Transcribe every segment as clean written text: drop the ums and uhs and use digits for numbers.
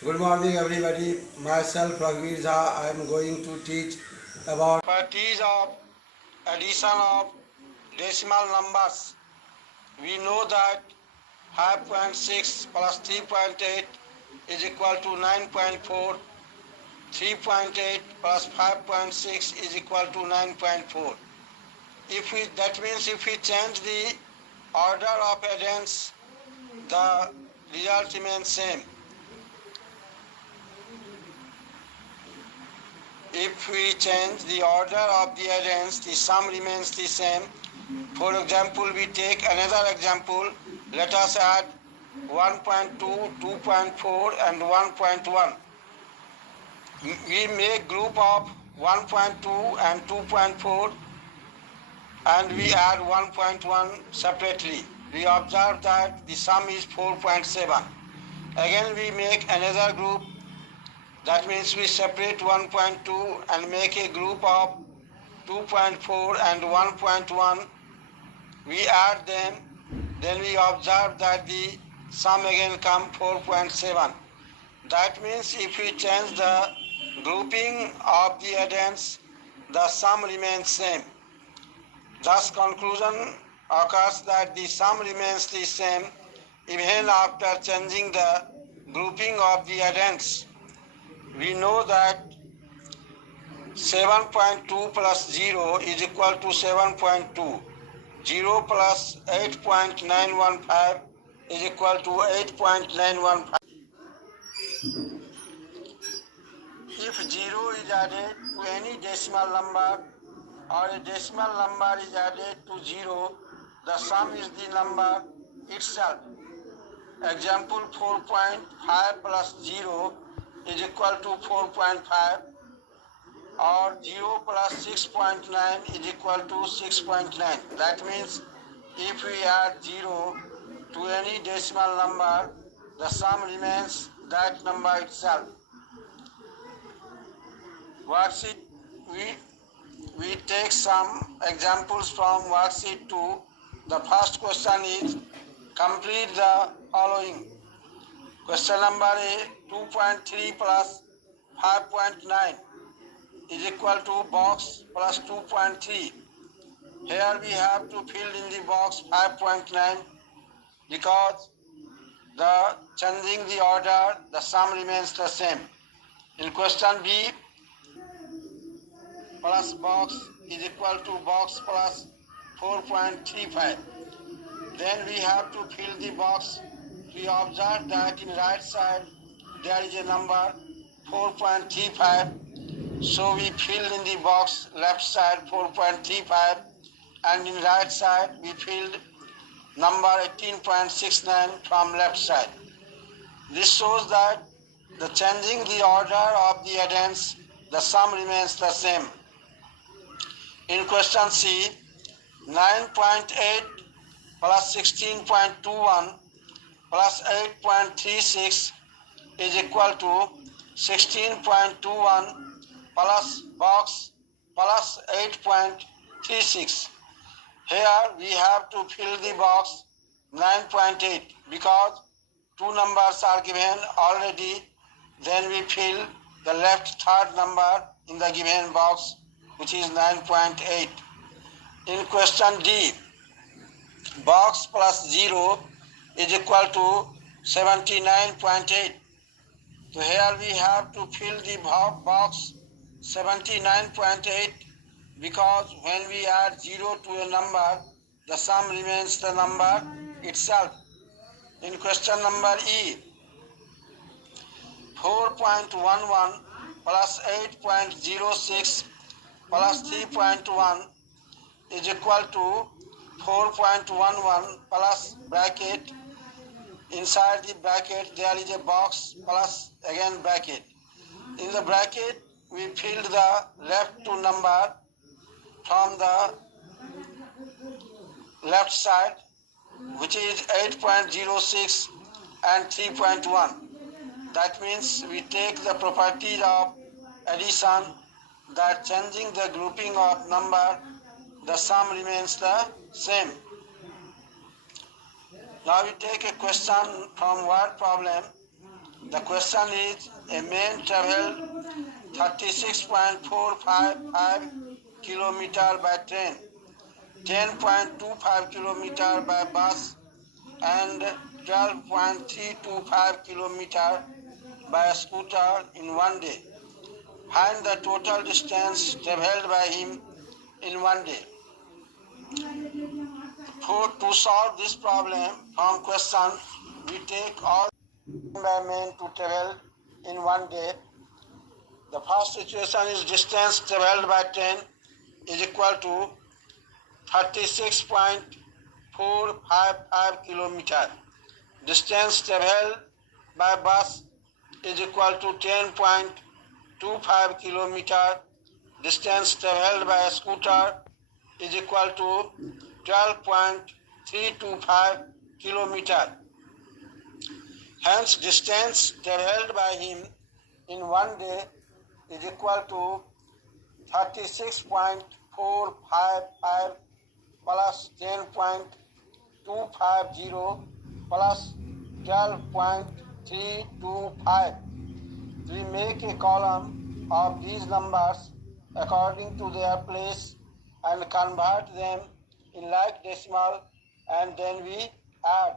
Good morning everybody. Myself Raghuveer Jha. I am going to teach about properties of addition of decimal numbers. We know that 5.6 plus 3.8 is equal to 9.4. 3.8 plus 5.6 is equal to 9.4. That means if we change the order of additions, the result remains same. If we change the order of the additions, the sum remains the same. For example, we take another example. Let us add 1.2, 2.4 and 1.1. We make group of 1.2 and 2.4 and we add 1.1 separately. We observe that the sum is 4.7. Again we make another group. That means we separate 1.2 and make a group of 2.4 and 1.1. We add them. Then we observe that the sum again comes 4.7. That means if we change the grouping of the additions, the sum remains same. Thus conclusion occurs that the sum remains the same even after changing the grouping of the additions. We know that 7.2 plus 0 is equal to 7.2. 0 plus 8.915 is equal to 8.915. If 0 is added to any decimal number or a decimal number is added to 0, the sum is the number itself. Example 4.5 plus 0 is equal to 4.5, or 0 plus 6.9 is equal to 6.9. That means if we add 0 to any decimal number, the sum remains that number itself. Worksheet, we take some examples from worksheet 2. The first question is complete the following. Question number A, 2.3 plus 5.9 is equal to box plus 2.3. Here we have to fill in the box 5.9 because the changing the order, the sum remains the same. In question B, plus box is equal to box plus 4.35. Then we have to fill the box. We observe that in right side there is a number 4.35. So we fill in the box left side 4.35 and in right side we filled number 18.69 from left side. This shows that the changing the order of the additions, the sum remains the same. In question C, 9.8 plus 16.21 plus 8.36 is equal to 16.21 plus box plus 8.36. Here we have to fill the box 9.8 because two numbers are given already. Then we fill the left third number in the given box, which is 9.8. In question D, box plus 0 is equal to 79.8. So here we have to fill the box 79.8 because when we add 0 to a number, the sum remains the number itself. In question number E, 4.11 plus 8.06 plus 3.1 is equal to 4.11 plus bracket. Inside the bracket there is a box plus again bracket. In the bracket we filled the left two number from the left side, which is 8.06 and 3.1. That means we take the properties of addition, that changing the grouping of number, the sum remains the same. Now we take a question from word problem. The question is, a man traveled 36.455 kilometer by train, 10.25 kilometer by bus, and 12.325 kilometer by scooter in one day. Find the total distance traveled by him in one day. To solve this problem from question, we take all by men to travel in one day. The first situation is distance traveled by train is equal to 36.455 kilometer. Distance traveled by bus is equal to 10.25 kilometer. Distance traveled by a scooter is equal to 12.325 kilometer. Hence, distance traveled by him in one day is equal to 36.455 plus 10.250 plus 12.325. We make a column of these numbers according to their place and convert them in like decimal, and then we add.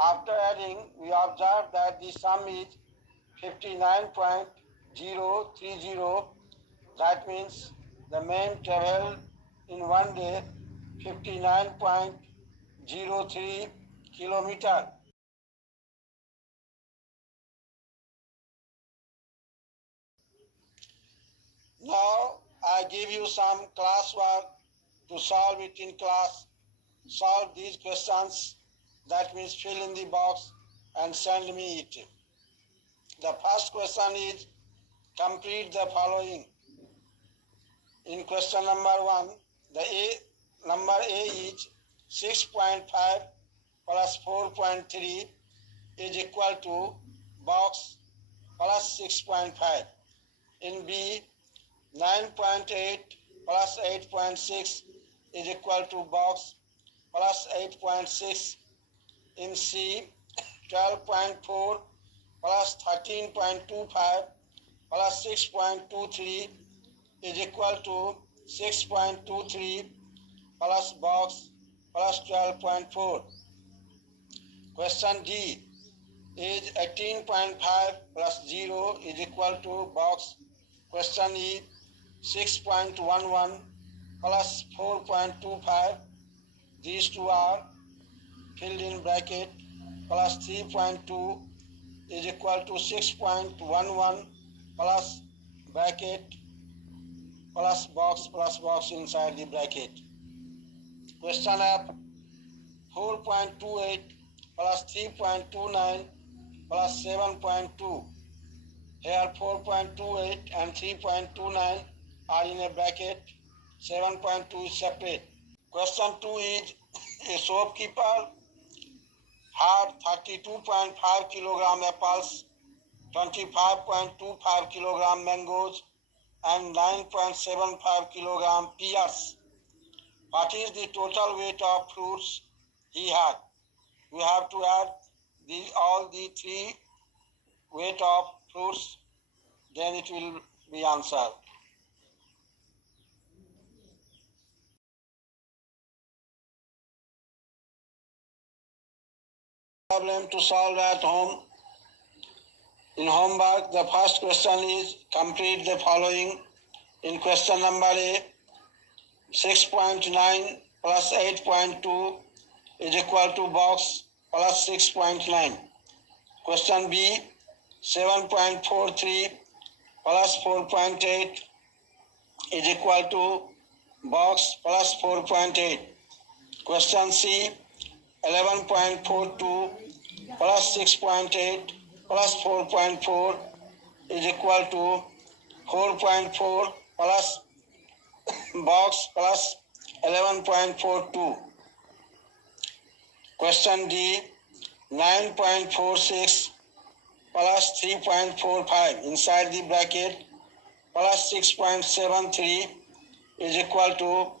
After adding, we observe that the sum is 59.030. That means the man traveled in one day 59.03 kilometer. Now I give you some classwork to solve it in class. Solve these questions. That means fill in the box and send me it. The first question is complete the following. In question number 1, number A is 6.5 plus 4.3 is equal to box plus 6.5. In B, 9.8 plus 8.6 is equal to box plus 8.6. In C, 12.4 plus 13.25 plus 6.23 is equal to 6.23 plus box plus 12.4. Question D is 18.5 plus 0 is equal to box. Question E, 6.11 plus 4.25. These two are filled in bracket, plus 3.2 is equal to 6.11 plus bracket plus box inside the bracket. Question F, 4.28 plus 3.29 plus 7.2. Here 4.28 and 3.29 are in a bracket, 7.2 is separate. Question 2 is, a shopkeeper had 32.5 kilogram apples, 25.25 kilogram mangoes, and 9.75 kilogram pears. What is the total weight of fruits he had? We have to add all the three weight of fruits, then it will be answered. Problem to solve at home. In homework, the first question is complete the following. In question number A, 6.9 plus 8.2 is equal to box plus 6.9. Question B, 7.43 plus 4.8 is equal to box plus 4.8. Question C, 11.42 plus 6.8 plus 4.4 is equal to 4.4 plus box plus 11.42. Question D, 9.46 plus 3.45 inside the bracket plus 6.73 is equal to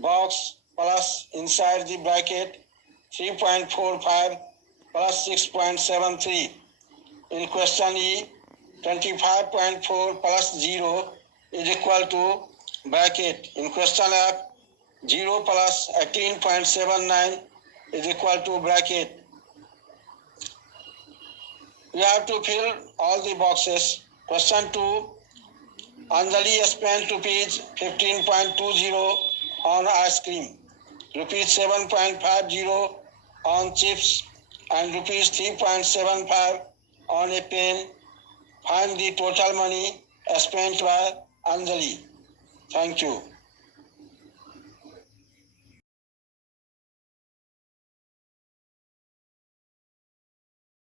box plus inside the bracket 3.45 plus 6.73. In question E, 25.4 plus 0 is equal to bracket. In question F, 0 plus 18.79 is equal to bracket. You have to fill all the boxes. Question 2, Anjali spent rupees 15.20 on ice cream, rupees 7.50 on chips, and rupees 3.75 on a pen. Find the total money spent by Anjali. Thank you.